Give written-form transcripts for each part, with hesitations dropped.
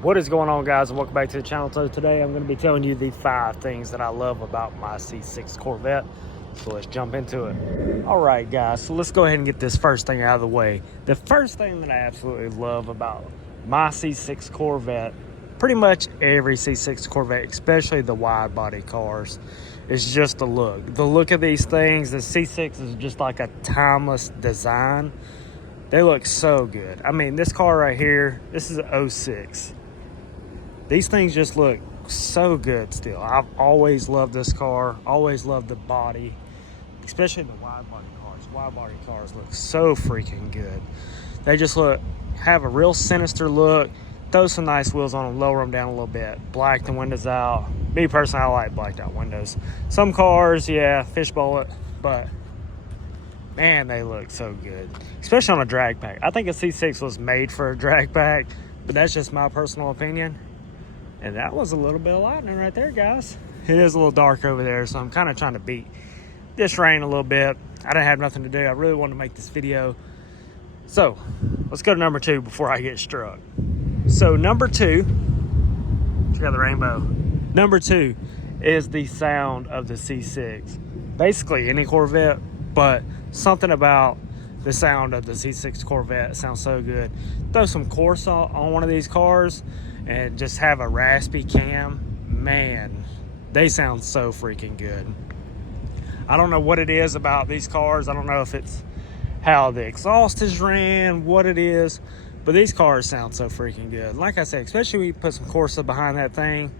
What is going on, guys, and welcome back to the channel. So today I'm going to be telling you the 5 things that I love about my C6 Corvette. So let's jump into it. All right, guys, so let's go ahead and get this first thing out of the way. The first thing that I absolutely love about my C6 Corvette, pretty much every C6 Corvette, especially the wide body cars, is just the look. The look of these things, the C6 is just like a timeless design. They look so good. I mean, this car right here, this is an 06. These things just look so good still. I've always loved this car, always loved the body, especially the wide body cars. Wide body cars look so freaking good. They just have a real sinister look. Throw some nice wheels on them, lower them down a little bit, black the windows out. Me personally, I like blacked out windows. Some cars, yeah, fishbowl it, but man, they look so good, especially on a drag pack. I think a C6 was made for a drag pack, but that's just my personal opinion. And that was a little bit of lightning right there, guys. It is a little dark over there, so I'm kind of trying to beat this rain a little bit. I didn't have nothing to do. I really wanted to make this video. So let's go to number 2 before I get struck. So number 2, check out the rainbow. Number 2 is the sound of the C6. Basically any Corvette, but something about the sound of the C6 Corvette sounds so good. Throw some Corsa on one of these cars and just have a raspy cam, man, they sound so freaking good. I don't know what it is about these cars. I don't know if it's how the exhaust is ran, what it is, but these cars sound so freaking good. Like I said, especially when you put some Corsa behind that thing,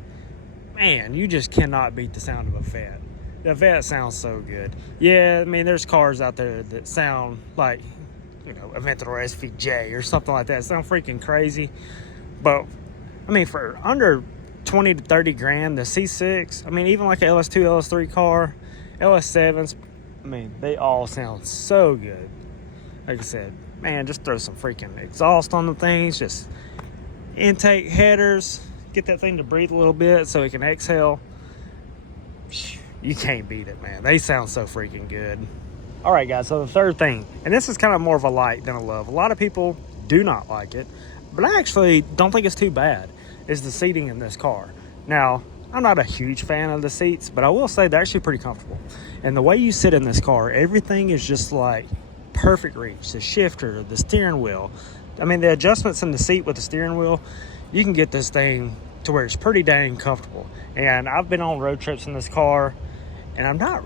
man, you just cannot beat the sound of a Vette. The Vette sounds so good. Yeah, I mean, there's cars out there that sound like, you know, Aventador SVJ or something like that. Sound freaking crazy, but I mean, for under 20 to 30 grand, the C6, I mean, even like an LS2, LS3 car, LS7s, I mean, they all sound so good. Like I said, man, just throw some freaking exhaust on the things, just intake headers, get that thing to breathe a little bit so it can exhale. You can't beat it, man. They sound so freaking good. All right, guys, so the third thing, and this is kind of more of a like than a love. A lot of people do not like it, but I actually don't think it's too bad, is the seating in this car. Now, I'm not a huge fan of the seats, but I will say they're actually pretty comfortable. And the way you sit in this car, everything is just like perfect reach. The shifter, the steering wheel. I mean, the adjustments in the seat with the steering wheel, you can get this thing to where it's pretty dang comfortable. And I've been on road trips in this car, and I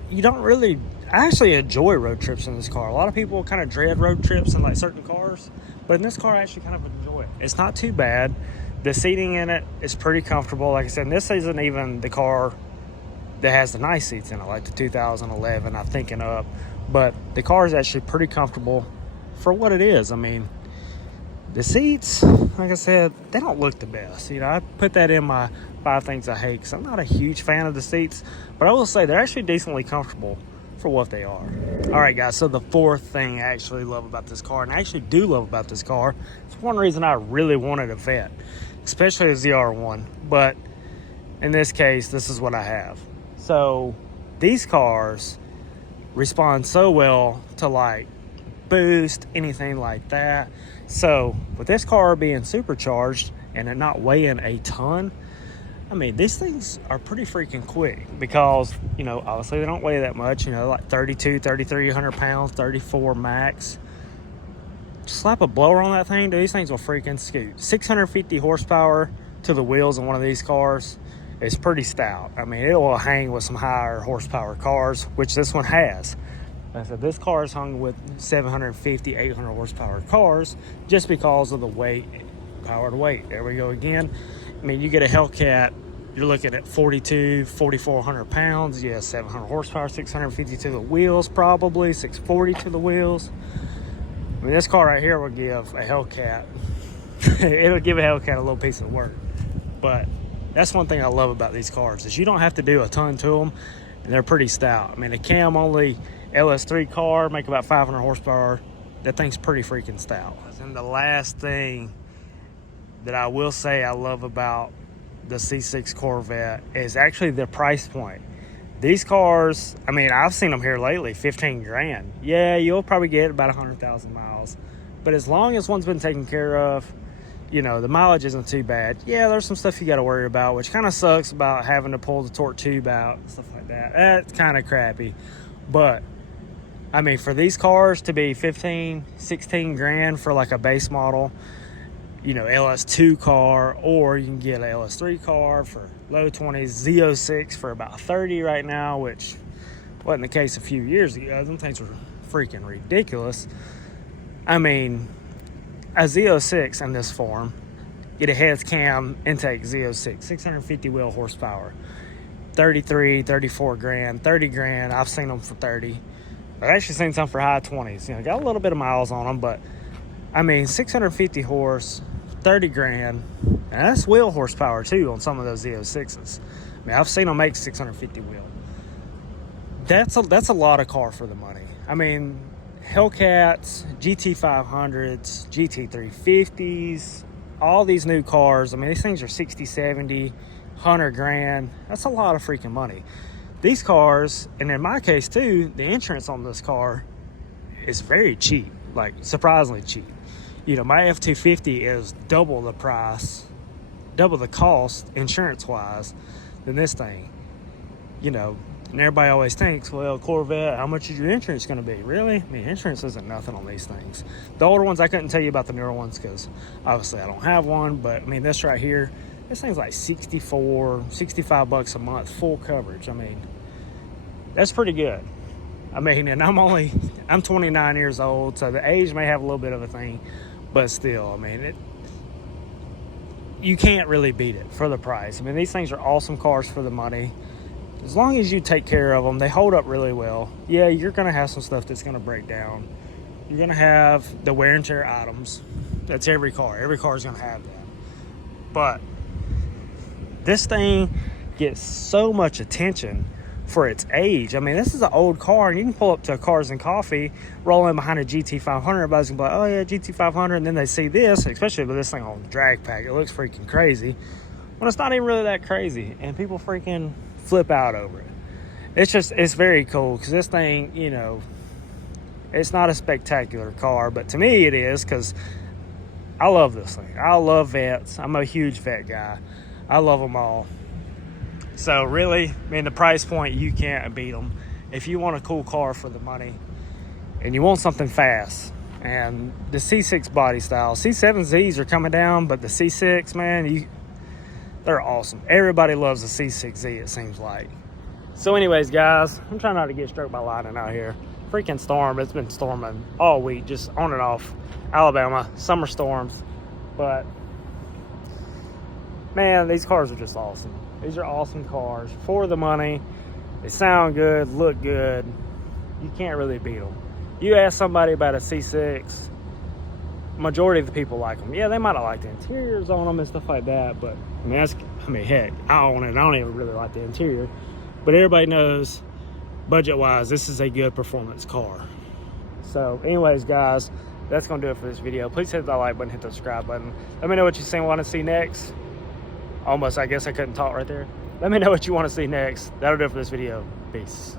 actually enjoy road trips in this car. A lot of people kind of dread road trips in like certain cars, but in this car, I actually kind of enjoy it. It's not too bad. The seating in it is pretty comfortable. Like I said, this isn't even the car that has the nice seats in it, like the 2011, I'm thinking of. But the car is actually pretty comfortable for what it is. I mean, the seats, like I said, they don't look the best. You know, I put that in my 5 things I hate because I'm not a huge fan of the seats. But I will say they're actually decently comfortable for what they are. All right, guys, so the 4th thing I actually love about this car, and I actually do love about this car, it's one reason I really wanted a Vette, especially a ZR1, but in this case, this is what I have. So these cars respond so well to like boost, anything like that. So with this car being supercharged and it not weighing a ton, I mean, these things are pretty freaking quick because, you know, obviously they don't weigh that much, you know, like 32, 3,300 pounds, 34 max. Slap a blower on that thing, dude, these things will freaking scoot. 650 horsepower to the wheels in one of these cars is pretty stout. I mean, it will hang with some higher horsepower cars, which this one has. Like I said, this car is hung with 750, 800 horsepower cars just because of the weight, power to weight. There we go again. I mean, you get a Hellcat, you're looking at 4,400 pounds. Yeah, 700 horsepower, 650 to the wheels, probably 640 to the wheels. I mean, this car right here will give a Hellcat, it'll give a Hellcat a little piece of work. But that's one thing I love about these cars is you don't have to do a ton to them, and they're pretty stout. I mean, a cam only LS3 car, make about 500 horsepower. That thing's pretty freaking stout. And the last thing that I will say I love about the C6 Corvette is actually the price point. These cars, I mean, I've seen them here lately, 15 grand. Yeah, you'll probably get about 100,000 miles. But as long as one's been taken care of, you know, the mileage isn't too bad. Yeah, there's some stuff you got to worry about, which kind of sucks about having to pull the torque tube out and stuff like that. That's kind of crappy. But I mean, for these cars to be 15, 16 grand for like a base model, you know, LS2 car, or you can get an LS3 car for low 20s, Z06 for about 30 right now, which wasn't the case a few years ago. Them things were freaking ridiculous. I mean, a Z06 in this form, get a heads cam intake Z06, 650 wheel horsepower, 33, 34 grand, 30 grand. I've seen them for 30. I've actually seen some for high 20s. You know, got a little bit of miles on them, but I mean, 650 horse, 30 grand, and that's wheel horsepower too on some of those Z06s. I mean, I've seen them make 650 wheel. That's a lot of car for the money. I mean, Hellcats, GT500s, GT350s, all these new cars. I mean, these things are 60, 70, 100 grand. That's a lot of freaking money. These cars, and in my case too, the insurance on this car is very cheap, like surprisingly cheap. You know, my F-250 is double the price, double the cost insurance-wise than this thing. You know, and everybody always thinks, well, Corvette, how much is your insurance going to be? Really? I mean, insurance isn't nothing on these things. The older ones, I couldn't tell you about the newer ones because obviously I don't have one, but I mean, this right here, this thing's like 64, 65 bucks a month, full coverage. I mean, that's pretty good. I mean, and I'm 29 years old, so the age may have a little bit of a thing, but still, I mean, you can't really beat it for the price. I mean, these things are awesome cars for the money. As long as you take care of them, they hold up really well. Yeah, you're going to have some stuff that's going to break down. You're going to have the wear and tear items. That's every car. Every car is going to have that. But this thing gets so much attention for its age. I mean, this is an old car, and you can pull up to a Cars and Coffee, roll in behind a GT500. Everybody's going to be like, oh yeah, GT500. And then they see this, especially with this thing on the drag pack. It looks freaking crazy. When it's not even really that crazy. And people freaking flip out over it. It's very cool because this thing, you know, it's not a spectacular car, but to me it is because I love this thing. I love vets. I'm a huge vet guy. I love them all. So really, I mean, the price point, you can't beat them. If you want a cool car for the money and you want something fast, and the C6 body style, C7Zs are coming down, but the C6, man, they're awesome. Everybody loves the C6Z, it seems like. So anyways, guys, I'm trying not to get struck by lightning out here. Freaking storm. It's been storming all week, just on and off. Alabama, summer storms. But, man, these cars are just awesome. These are awesome cars for the money. They sound good, look good. You can't really beat them. You ask somebody about a C6, majority of the people like them. Yeah, they might not like the interiors on them and stuff like that, but I mean, heck, I own it. I don't even really like the interior, but everybody knows, budget-wise, this is a good performance car. So, anyways, guys, that's gonna do it for this video. Please hit that like button, hit the subscribe button. Let me know what you want to see next. Almost, I guess I couldn't talk right there. Let me know what you want to see next. That'll do it for this video. Peace.